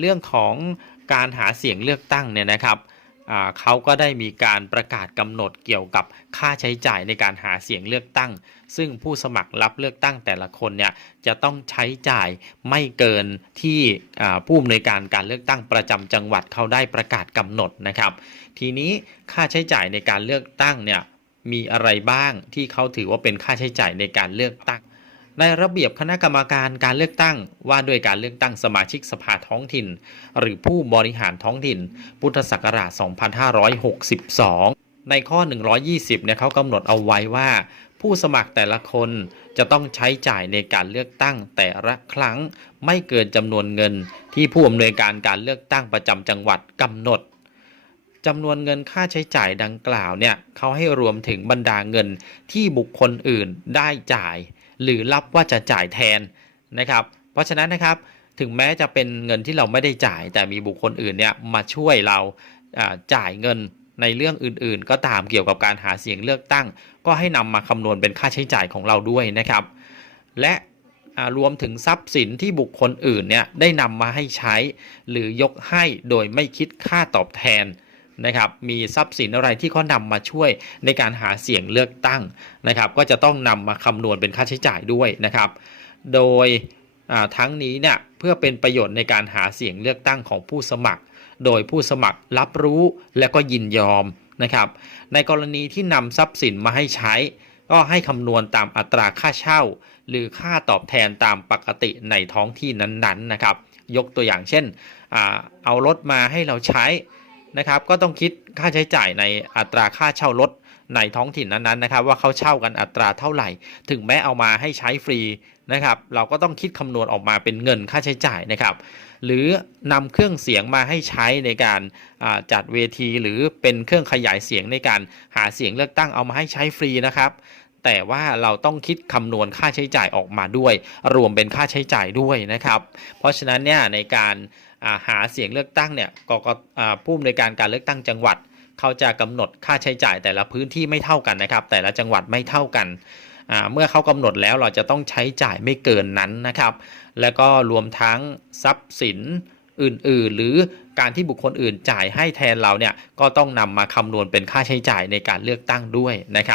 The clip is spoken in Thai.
เรื่องของการหาเสียงเลือกตั้งเนี่ยนะครับเขาก็ได้มีการประกาศกำหนดเกี่ยวกับค่าใช้จ่ายในการหาเสียงเลือกตั้ง ซึ่งผู้สมัครรับเลือกตั้งแต่ละคนเนี่ยจะต้องใช้จ่ายไม่เกินที่ผู้อำนวยการการเลือกตั้งประจำจังหวัดเขาได้ประกาศกำหนดนะครับ ทีนี้ค่าใช้จ่ายในการเลือกตั้งเนี่ยมีอะไรบ้างที่เขาถือว่าเป็นค่าใช้จ่ายในการเลือกตั้ง ในระเบียบคณะกรรมการการเลือกตั้งว่าด้วยการเลือกตั้งสมาชิกสภาท้องถิ่น หรือผู้บริหารท้องถิ่น พุทธศักราช 2562 ในข้อ 120 เนี่ยเขากำหนดเอาไว้ว่า ผู้สมัครแต่ละคนจะต้องใช้จ่ายในการเลือกตั้งแต่ละครั้งไม่เกินจำนวนเงิน ที่ผู้อำนวยการการเลือกตั้งประจำจังหวัดกำหนดจำนวนเงินค่าใช้จ่ายดังกล่าวเนี่ยเขาให้รวมถึงบรรดาเงินที่บุคคลอื่นได้จ่าย หรือรับว่าจะจ่ายแทนนะครับ เพราะฉะนั้นนะครับถึงแม้จะเป็นเงินที่เราไม่ได้จ่าย แต่มีบุคคลอื่นเนี่ยมาช่วยเราจ่ายเงินในเรื่องอื่นๆ ก็ตามเกี่ยวกับการหาเสียงเลือกตั้ง ก็ให้นำมาคำนวณเป็นค่าใช้จ่ายของเราด้วยนะครับ และรวมถึงทรัพย์สินที่บุคคลอื่นเนี่ยได้นำมาให้ใช้ หรือยกให้โดยไม่คิดค่าตอบแทน นะครับมีทรัพย์สินอะไรที่เขานำมาช่วยในการหาเสียงเลือกตั้งนะครับ ก็จะต้องนำมาคำนวณเป็นค่าใช้จ่ายด้วยนะครับ โดยทั้งนี้เนี่ยเพื่อเป็นประโยชน์ในการหาเสียงเลือกตั้งของผู้สมัคร โดยผู้สมัครรับรู้และก็ยินยอมนะครับ ในกรณีที่นำทรัพย์สินมาให้ใช้ ก็ให้คำนวณตามอัตราค่าเช่า หรือค่าตอบแทนตามปกติในท้องที่นั้นๆนะครับ ยกตัวอย่างเช่นอเอารถมาให้เราใช้ นะครับ ก็ต้องคิดค่าใช้จ่ายในอัตราค่าเช่ารถในท้องถิ่นนั้นๆนะครับ ว่าเขาเช่ากันอัตราเท่าไหร่ ถึงแม้เอามาให้ใช้ฟรีนะครับ เราก็ต้องคิดคำนวณออกมาเป็นเงินค่าใช้จ่ายนะครับ หรือนำเครื่องเสียงมาให้ใช้ในการาจัดเวทีหรือเป็นเครื่องขยายเสียงในการหาเสียงเลือกตั้งเอามาให้ใช้ฟรีนะครับแต่ว่าเราต้องคิดคำนวณค่าใช้จ่ายออกมาด้วย รวมเป็นค่าใช้จ่ายด้วยนะครับ เพราะฉะนั้นเนี่ยในการ หาเสียงเลือกตั้งเนี่ยกกอ่าผู้อำนวยการการเลือกตั้งจังหวัด เขาจะกำหนดค่าใช้จ่ายแต่ละพื้นที่ไม่เท่ากันนะครับ แต่ละจังหวัดไม่เท่ากันอ่าเมื่อเขากำหนดแล้วเราจะต้องใช้จ่ายไม่เกินนั้นนะครับ แล้วก็รวมทั้งทรัพย์สินอื่นๆ หรือการที่บุคคลอื่นจ่ายให้แทนเราเนี่ยก็ต้องนำมาคำนวณเป็นค่าใช้จ่ายในการเลือกตั้งด้วยนะครับ